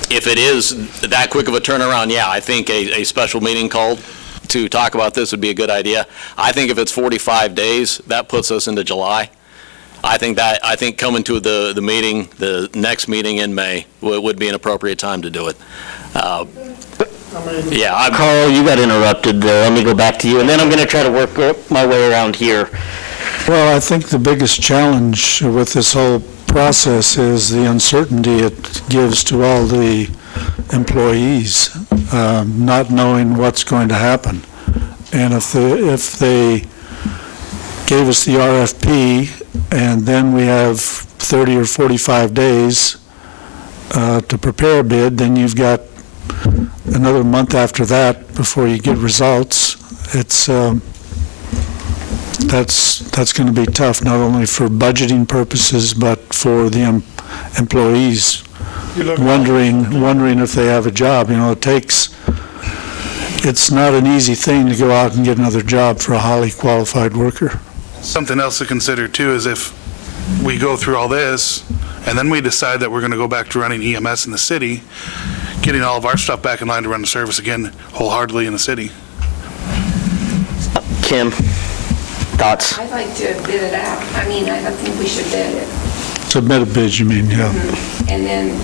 If it is that quick of a turnaround, yeah, I think a special meeting called to talk about this would be a good idea. I think if it's 45 days, that puts us into July. I think coming to the meeting, the next meeting in May, would be an appropriate time to do it. Yeah, Carl, you got interrupted there. Let me go back to you, and then I'm going to try to work my way around here. Well, I think the biggest challenge with this whole process is the uncertainty it gives to all the employees, not knowing what's going to happen. And if they gave us the RFP and then we have 30 or 45 days to prepare a bid, then you've got another month after that before you get results. It's that's going to be tough, not only for budgeting purposes, but for the employees wondering if they have a job. You know, it's not an easy thing to go out and get another job for a highly qualified worker. Something else to consider too is if we go through all this and then we decide that we're going to go back to running EMS in the city, getting all of our stuff back in line to run the service again wholeheartedly in the city. Kim, thoughts? I'd like to bid it out. I mean, I think we should bid it. Submit a bid, you mean, yeah. And then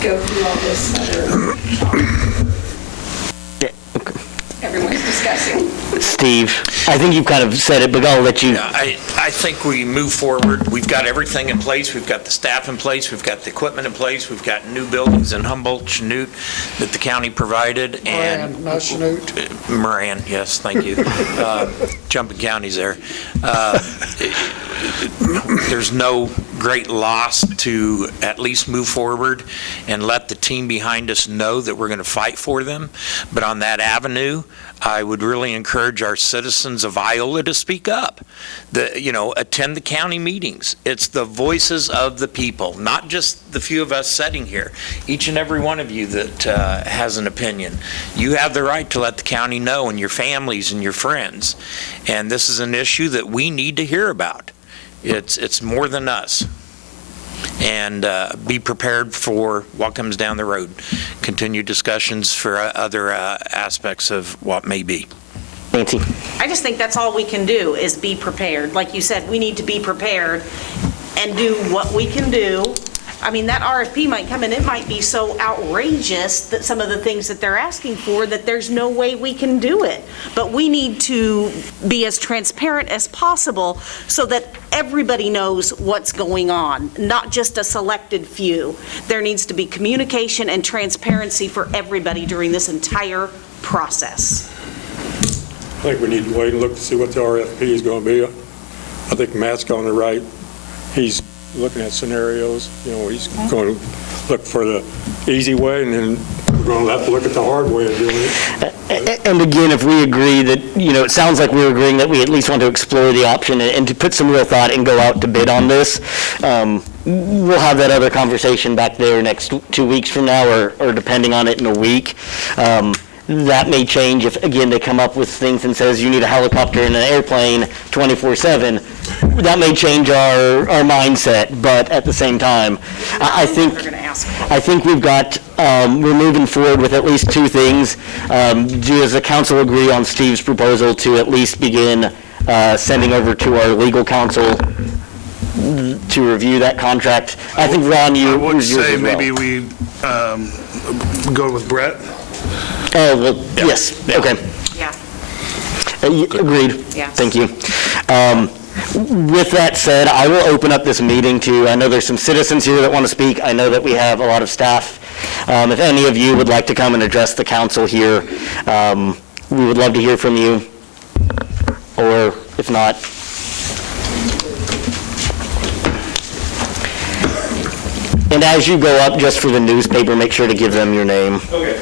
go through all this other talk everyone's discussing. Steve, I think you've kind of said it, but I'll let you. Yeah, I think we move forward. We've got everything in place. We've got the staff in place. We've got the equipment in place. We've got new buildings in Humboldt, Chanute that the county provided. Moran, not Chanute. Moran, yes, thank you. Jumping counties there. There's no great loss to at least move forward and let the team behind us know that we're going to fight for them. But on that avenue, I would really encourage our citizens of Iola to speak up. Attend the county meetings. It's the voices of the people, not just the few of us sitting here. Each and every one of you that has an opinion. You have the right to let the county know, and your families and your friends. And this is an issue that we need to hear about. It's more than us. And be prepared for what comes down the road. Continue discussions for other aspects of what may be. Nancy? I just think that's all we can do is be prepared. Like you said, we need to be prepared and do what we can do. I mean, that RFP might come and it might be so outrageous that some of the things that they're asking for that there's no way we can do it. But we need to be as transparent as possible so that everybody knows what's going on, not just a selected few. There needs to be communication and transparency for everybody during this entire process. I think we need to wait and look to see what the RFP is going to be. I think Matt's on the right. He's looking at scenarios. He's going to look for the easy way, and then we're going to have to look at the hard way of doing it. And again, if we agree that, it sounds like we're agreeing that we at least want to explore the option and to put some real thought and go out to bid on this, we'll have that other conversation back there next 2 weeks from now, or depending on it in a week. That may change if, again, they come up with things and says you need a helicopter and an airplane 24/7. That may change our mindset, but at the same time, I think we've got, we're moving forward with at least two things. Does the council agree on Steve's proposal to at least begin sending over to our legal counsel to review that contract? I think, Ron, I would say maybe we go with Brett. Oh, well, yes, okay. Yeah. Agreed. Yeah. Thank you. With that said, I will open up this meeting to, I know there's some citizens here that want to speak. I know that we have a lot of staff. If any of you would like to come and address the council here, we would love to hear from you. Or if not, and And as you go up, just for the newspaper, make sure to give them your name. Okay.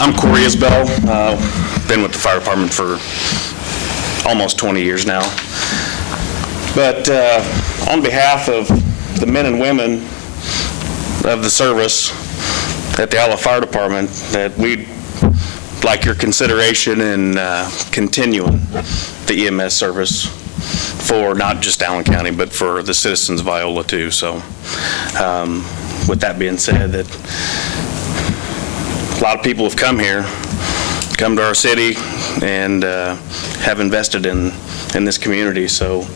I'm Corey Isbell. Been with the fire department for almost 20 years now. But on behalf of the men and women of the service at the Iola Fire Department, that we'd like your consideration in continuing the EMS service for not just Allen County, but for the citizens of Iola too. So with that being said, that a lot of people have come here, come to our city, and have invested in this community. So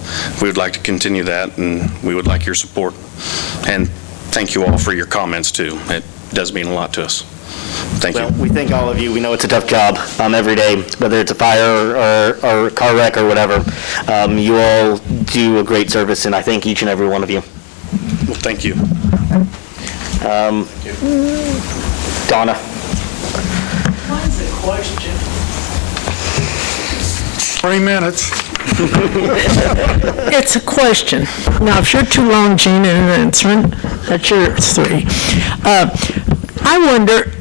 we would like to continue that, and we would like your support. And thank you all for your comments too. It does mean a lot to us. Thank you. We thank all of you. We know it's a tough job every day, whether it's a fire or car wreck or whatever. You all do a great service, and I thank each and every one of you. Well, thank you. Donna. Mine's a question. 3 minutes. It's a question. Now, if you're too long, Gene, in answering, that's yours 3. I wonder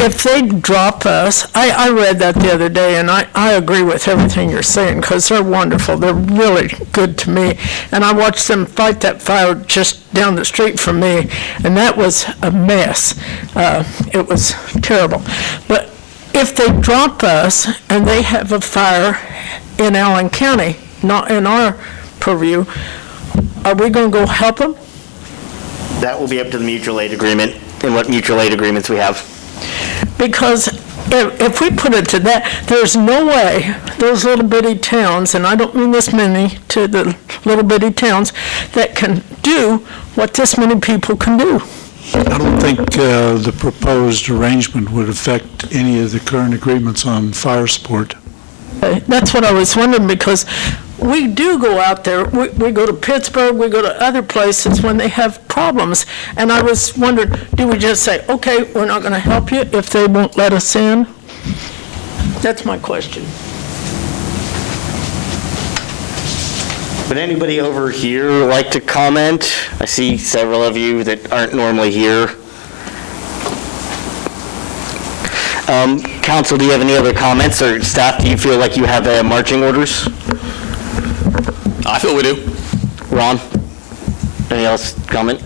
if they drop us. I read that the other day, and I agree with everything you're saying, because they're wonderful. They're really good to me. And I watched them fight that fire just down the street from me, and that was a mess. It was terrible. But if they drop us and they have a fire in Allen County, not in our purview, are we going to go help them? That will be up to the mutual aid agreement and what mutual aid agreements we have. Because if we put it to that, there's no way those little bitty towns, and I don't mean this many to the little bitty towns, that can do what this many people can do. I don't think the proposed arrangement would affect any of the current agreements on fire support. That's what I was wondering, because we do go out there. We go to Pittsburgh, we go to other places when they have problems. And I was wondering, do we just say, okay, we're not going to help you if they won't let us in? That's my question. Would anybody over here like to comment? I see several of you that aren't normally here. Council, do you have any other comments, or staff, do you feel like you have marching orders? I feel we do. Ron, any else comment?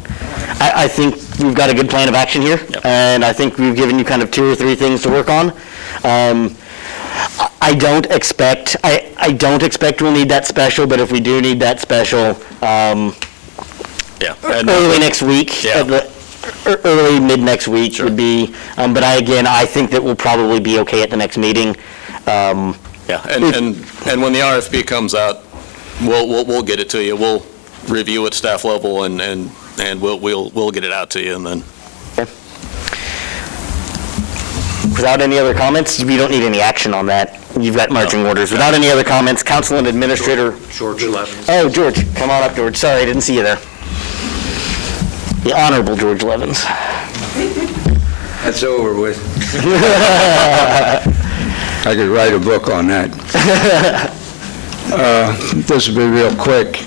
I think we've got a good plan of action here, and I think we've given you kind of 2 or 3 things to work on. I don't expect we'll need that special, but if we do need that special, early next week, early mid next week would be. But I think that we'll probably be okay at the next meeting. And when the RFP comes out, we'll get it to you. We'll review at staff level, and we'll get it out to you, and then. Without any other comments, we don't need any action on that. You've got marching orders. Without any other comments, Council and Administrator. George Levens. Oh, George, come on up, George. Sorry, I didn't see you there. The Honorable George Levens. That's over with. I could write a book on that. This will be real quick.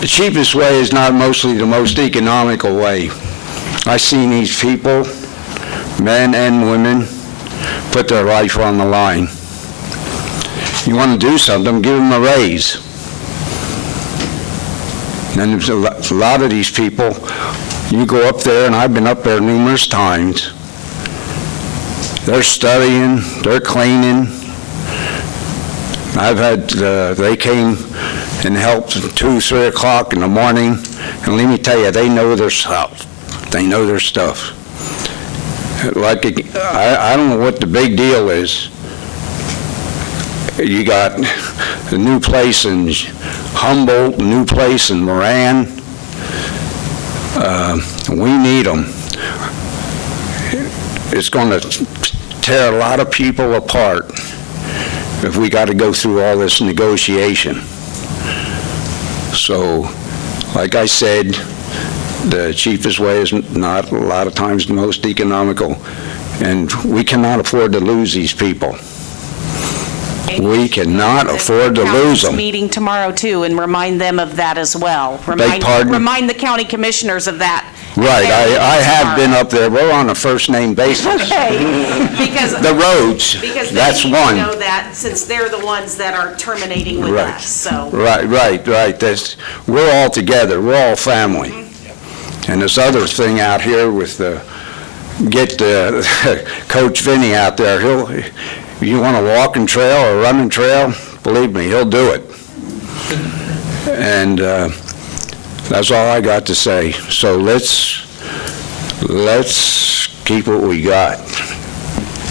The cheapest way is not mostly the most economical way. I've seen these people, men and women, put their life on the line. You want to do something, give them a raise. And there's a lot of these people, you go up there, and I've been up there numerous times, they're studying, they're cleaning. I've had, they came and helped at 2, 3 o'clock in the morning, and let me tell you, they know their stuff. They know their stuff. Like, I don't know what the big deal is. You got a new place in Humboldt, a new place in Moran. We need them. It's going to tear a lot of people apart if we got to go through all this negotiation. So, like I said, the cheapest way is not a lot of times the most economical, and we cannot afford to lose these people. We cannot afford to lose Council's them. meeting tomorrow, too, and remind them of that as well. Pardon? Remind the county commissioners of that. Right, I have been up there. We're on a first-name basis. Okay, because. The roads, Because that's they need to one. know that, since they're the ones that are terminating with Right. us, so. Right. We're all together, we're all family. And this other thing out here with get Coach Vinny out there, you want a walking trail or running trail, believe me, he'll do it. And that's all I got to say. So let's keep what we got.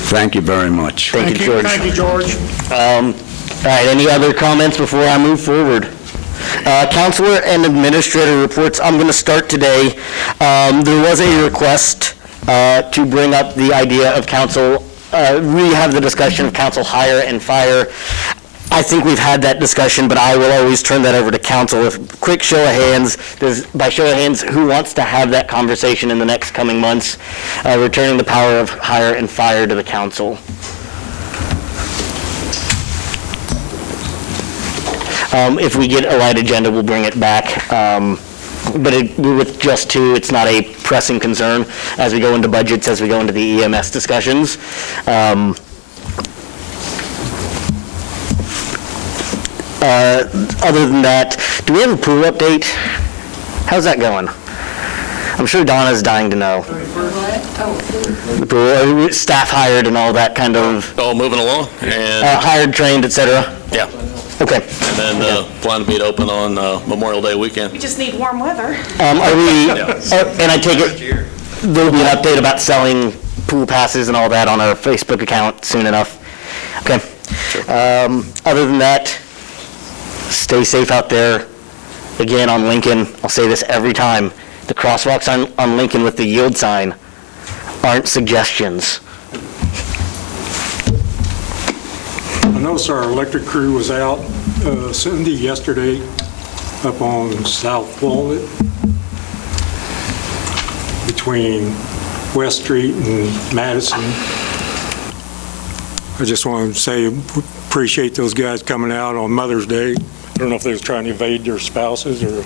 Thank you very much. Thank you, George. Thank you, George. All right, any other comments before I move forward? Counselor and administrator reports, I'm going to start today. There was a request to bring up the idea of council, have the discussion of council hire and fire. I think we've had that discussion, but I will always turn that over to council. Quick show of hands, by show of hands, who wants to have that conversation in the next coming months, returning the power of hire and fire to the council? If we get a light agenda, we'll bring it back. But with just two, it's not a pressing concern as we go into budgets, as we go into the EMS discussions. Other than that, do we have a pool update? How's that going? I'm sure Donna's dying to know. The pool, staff hired and all that kind of. Oh, moving along, and hired, trained, et cetera. yeah. Okay. And then plan to be open on Memorial Day weekend. We just need warm weather. Are we? And I take it there'll be an update about selling pool passes and all that on our Facebook account soon enough. Okay. Other than that, stay safe out there. Again, on Lincoln, I'll say this every time, the crosswalks on Lincoln with the yield sign aren't suggestions. I noticed our electric crew was out Sunday, yesterday, up on South Walnut, between West Street and Madison. I just want to say, appreciate those guys coming out on Mother's Day. I don't know if they was trying to evade their spouses or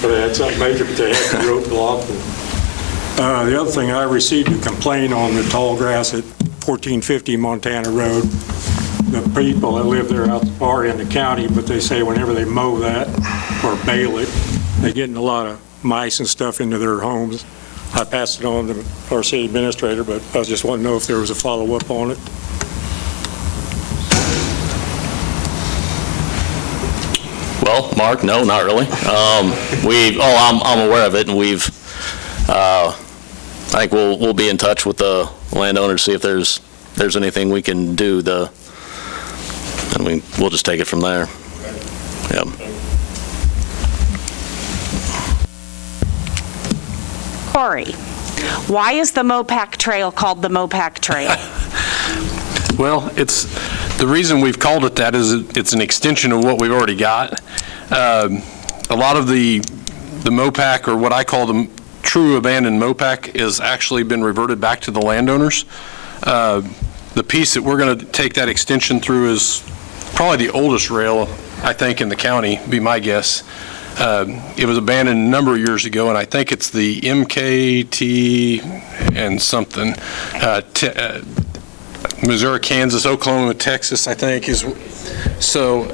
but they had something major, but they had the road blocked. The other thing, I received a complaint on the tall grass at 1450 Montana Road. The people that live there are in the county, but they say whenever they mow that or bale it, they're getting a lot of mice and stuff into their homes. I passed it on to our city administrator, but I just want to know if there was a follow-up on it. Well, Mark, no, not really. I'm aware of it, and I think we'll be in touch with the landowner to see if there's anything we can do. We'll just take it from there. Yeah. Corey, why is the Mopac Trail called the Mopac Trail? Well, the reason we've called it that is it's an extension of what we've already got. A lot of the Mopac, or what I call the true abandoned Mopac, is actually been reverted back to the landowners. The piece that we're going to take that extension through is probably the oldest rail, I think, in the county, be my guess. It was abandoned a number of years ago, and I think it's the MKT and something. Missouri, Kansas, Oklahoma, Texas, I think is. So,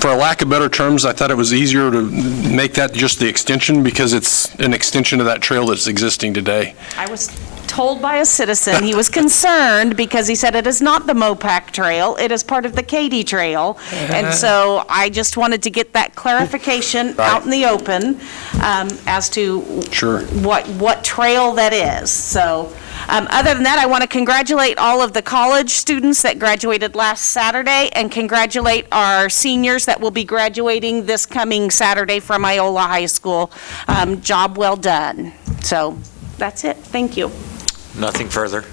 for a lack of better terms, I thought it was easier to make that just the extension because it's an extension of that trail that's existing today. I was told by a citizen, he was concerned because he said it is not the Mopac Trail, it is part of the Katy Trail. And so I just wanted to get that clarification out in the open as to what trail that is. So other than that, I want to congratulate all of the college students that graduated last Saturday and congratulate our seniors that will be graduating this coming Saturday from Iola High School. Job well done. So that's it. Thank you. Nothing further.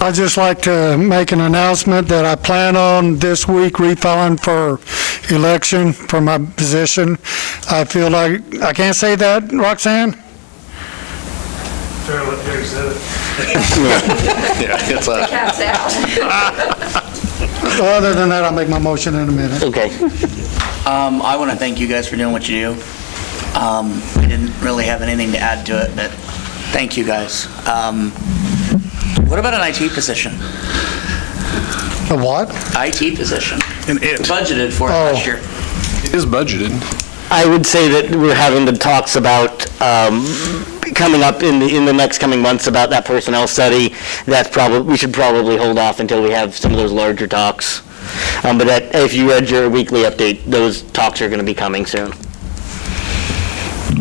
I'd just like to make an announcement that I plan on this week refiling for election for my position. I feel like, I can't say that, Roxanne? Yeah, it's a. Cat's out. Other than that, I'll make my motion in a minute. Okay. I want to thank you guys for doing what you do. I didn't really have anything to add to it, but thank you guys. What about an IT position? A what? IT position. Budgeted for it last year. It is budgeted. I would say that we're having the talks about, coming up in the next coming months about that personnel study. We should probably hold off until we have some of those larger talks. But if you read your weekly update, those talks are going to be coming soon.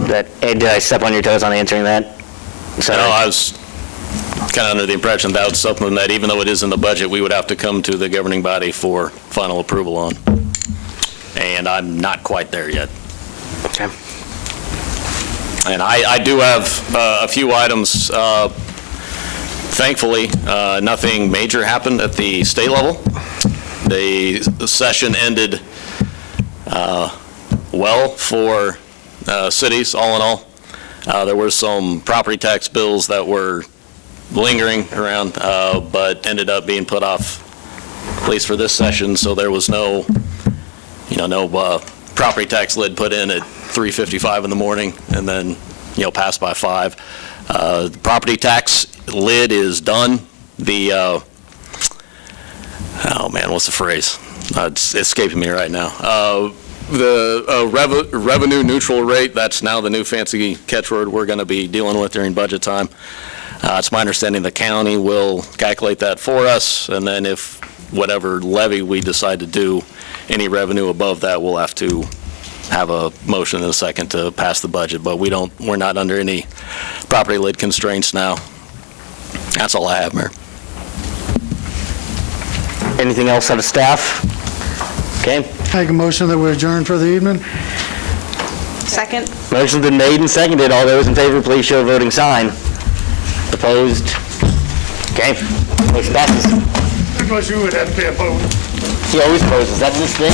Did I step on your toes on answering that? No, I was kind of under the impression that was something that, even though it is in the budget, we would have to come to the governing body for final approval on. And I'm not quite there yet. Okay. And I do have a few items. Thankfully, nothing major happened at the state level. The session ended well for cities, all in all. There were some property tax bills that were lingering around, but ended up being put off, at least for this session, so there was no property tax lid put in at 3:55 in the morning and then, passed by 5. The property tax lid is done. The, what's the phrase? It's escaping me right now. The revenue neutral rate, that's now the new fancy catchword we're going to be dealing with during budget time. It's my understanding the county will calculate that for us, and then if whatever levy we decide to do, any revenue above that, we'll have to have a motion in a second to pass the budget, but we're not under any property lid constraints now. That's all I have, Mayor. Anything else out of staff? Okay. Make a motion that we adjourn for the evening. Second? Motion's been made and seconded. All those in favor, please show a voting sign. Opposed? Okay. Motion passes. Because you would have to pay a vote. He always opposes. That's his thing.